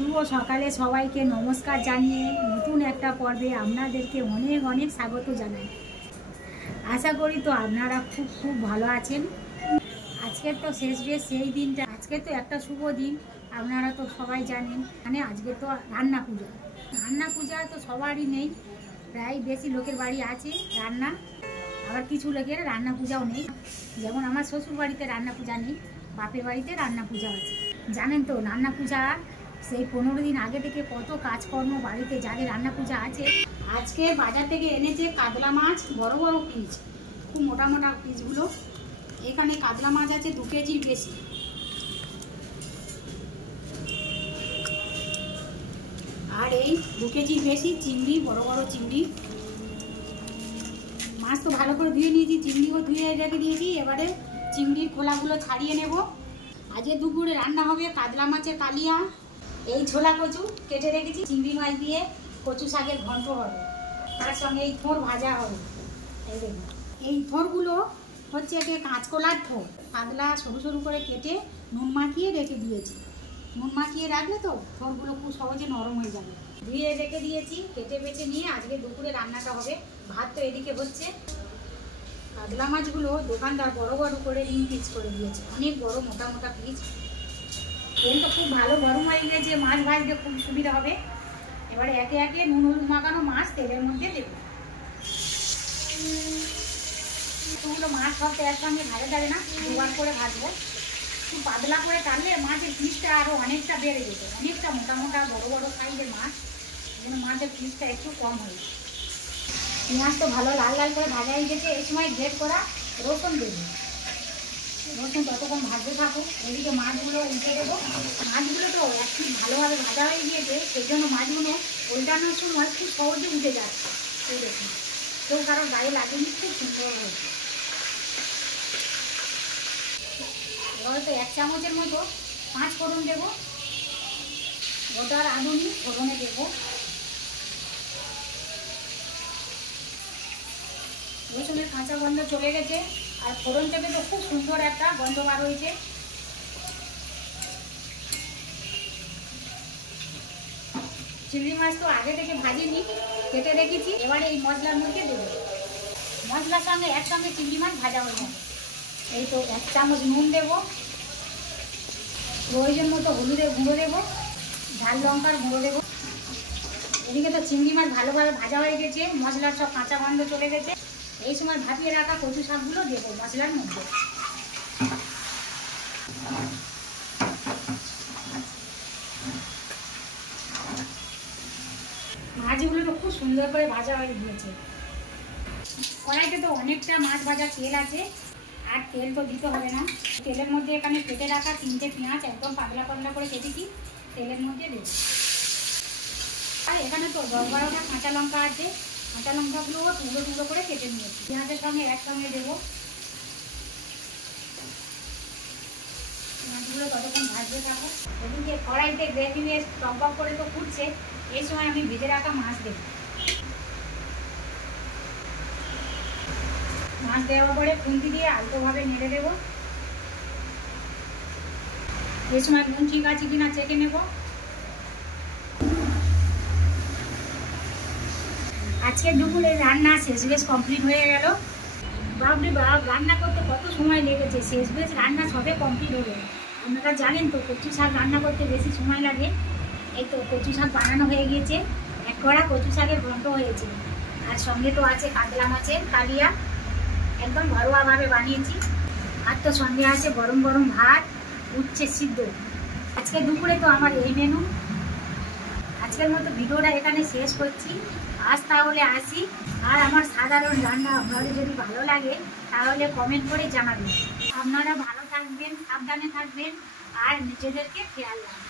শুভ সকালে সবাইকে নমস্কার জানিয়ে নতুন একটা পর্বে আপনাদেরকে অনেক অনেক স্বাগত জানাই। আশা করি তো আপনারা খুব ভালো আছেন। আজকের তো শেষ বেশ সেই দিনটা, আজকে তো একটা শুভ দিন, আপনারা তো সবাই জানেন। মানে আজকে তো রান্না পূজা তো সবারই নেই, প্রায় বেশি লোকের বাড়ি আছে রান্না, আবার কিছু লোকের রান্না পূজাও নেই। যেমন আমার শ্বশুর বাড়িতে রান্না পূজা নেই, বাপের বাড়িতে রান্না পূজা আছে। জানেন তো রান্না পূজা সেই 15 দিন আগে থেকে কত কাজকর্ম বাড়িতে, যাদের রান্না পূজা আছে। আজকে বাজার থেকে এনেছে কাতলা মাছ, বড় বড় পিস, খুব মোটা মোটা পিসগুলো। এখানে কাতলা মাছ আছে 2 কেজির বেশি। আর এই 2 কেজির বেশি চিংড়ি, বড় বড় চিংড়ি। মাছ তো ভালো করে ধুয়ে নিয়েছি, চিংড়িও ধুয়ে রেখে দিয়েছি। এবারে চিংড়ির খোলাগুলো ছাড়িয়ে নেব। আজকে দুপুরে রান্না হবে কাতলা মাছের কালিয়া। এই ছোলা কচু কেটে রেখেছি, চিংড়ি মাছ দিয়ে কচু শাকের ঘন্ট হবে, তার সঙ্গে এই থোড় ভাজা হবে। এই দেখুন, এই থোড়গুলো হচ্ছে একটা কাঁচকলার থোড়। কাতলা সরু সরু করে কেটে নুন মাখিয়ে রেখে দিয়েছি। নুন মাখিয়ে রাখলে তো থোড়গুলো খুব সহজে নরম হয়ে যাবে। ধুয়ে রেখে দিয়েছি, কেটে বেছে নিয়ে আজকে দুপুরে রান্নাটা হবে। ভাত তো এদিকে হচ্ছে। কাতলা মাছগুলো দোকানদার বড় বড় করে রিং পিস করে দিয়েছে, অনেক বড় মোটা মোটা পিস। তেল তো খুব ভালো গরম হয়ে গিয়েছে, মাছ ভাজতে খুব সুবিধা হবে। এবারে একে একে নুন হলুদ মাখানো মাছ তেলের মধ্যে দেব। এতগুলো মাছ সব তো একসঙ্গে ভাজা যাবে না, দুবার করে ভাজবো। খুব পাতলা করে টানলে মাছের পিসটা আরও অনেকটা বেড়ে যেত, অনেকটা মোটা মোটা বড় বড় সাইজের মাছ, যেন মাছের পিসটা একটু কম হয়ে। পেঁয়াজ তো ভালো লাল লাল করে ভাজা হয়ে গেছে। এই সময় গ্রেট করা রসুন দেবো। রসুন ততক্ষণ ভাজতে থাকুক, এদিকে মাছগুলো উল্টে দেবো। মাছগুলো তো একটু ভালোভাবে ভাজা হয়ে গিয়েছে, সেই জন্য মাছগুলো উল্টানোর সময় খুব সহজে উঠে যাচ্ছে। এই দেখুন, কেউ কারোর গায়ে লাগেনি, খুব সুন্দর হয়েছে। এবারে তো 1 চামচের মতো 5 ফোড়ন দেবো। গোটা রাঁধুনি ফোড়নে দেবো। রসুনের কাঁচা গন্ধ চলে গেছে, আর ফোড়ন থেকে তো খুব সুন্দর একটা গন্ধ বার হয়েছে। চিংড়ি মাছ তো আগে থেকে ভাজিনি, কেটে রেখেছি। এবারে এই মশলার মধ্যে দেবো। মশলার সঙ্গে একসঙ্গে চিংড়ি মাছ ভাজা হয়ে যাবে। এই তো 1 চামচ নুন দেবো, প্রয়োজন মতো হলুদের গুঁড়ো দেবো, ঝাল লঙ্কার গুঁড়ো দেবো। এদিকে তো চিংড়ি মাছ ভালোভাবে ভাজা হয়ে গেছে, মশলার সব কাঁচা গন্ধ চলে গেছে। এই সময় ভাপিয়ে রাখা কচু শাকগুলো দেবো মশলার মধ্যে। মাছগুলো তো খুব সুন্দর করে ভাজা হয়ে গিয়েছে। কড়াইতে তো অনেকটা মাছ ভাজা তেল আছে, আর তেল তো দিতে হবে না। তেলের মধ্যে এখানে কেটে রাখা 3টে পেঁয়াজ একদম পাতলা পাতলা করে কেটেছি, তেলের মধ্যে দেবো। আর এখানে তো 10-12টা কাঁচা লঙ্কা আছে, কাঁচা লঙ্কাগুলো টুকরো টুকরো করে কেটে নিয়েছি, পেঁয়াজের সঙ্গে একসঙ্গে দেবো। পেঁয়াজগুলো ততক্ষণ ভাজতে থাকো। এদিকে কড়াইতে গ্রেভি বেশ টক করে তো ফুটছে। এই সময় আমি ভেজে রাখা মাছ দেবো। মাছ দেওয়ার পরে খুন্তি দিয়ে আলতোভাবে নেড়ে দেবো। এই সময় নুন ঠিক আছে কিনা চেখে নেব। আজকে দুপুরে রান্না শেষ বেশ কমপ্লিট হয়ে গেল। বাপরে বাপ, রান্না করতে কত সময় লেগেছে, শেষ বেশ রান্না সবে কমপ্লিট হলো। আপনারা জানেন তো কচু শাক রান্না করতে বেশি সময় লাগে। এই তো কচু শাক বানানো হয়ে গিয়েছে, 1 কড়া কচু শাকের ঘন্ট হয়েছে। আর সঙ্গে তো আছে কাতলা মাছের কালিয়া, একদম ঘরোয়াভাবে বানিয়েছি। আর তো সঙ্গে আছে গরম গরম ভাত, উচ্ছে সিদ্ধ। আজকে দুপুরে তো আমার এই মেনু। আজকের মতো ভিডিওটা এখানে শেষ করছি। আজ তাহলে আসি। আর আমার সাধারণ রান্না আপনাদের যদি ভালো লাগে তাহলে কমেন্ট করে জানাবেন। আপনারা ভালো থাকবেন, সাবধানে থাকবেন, আর নিজেদেরকে খেয়াল রাখবেন।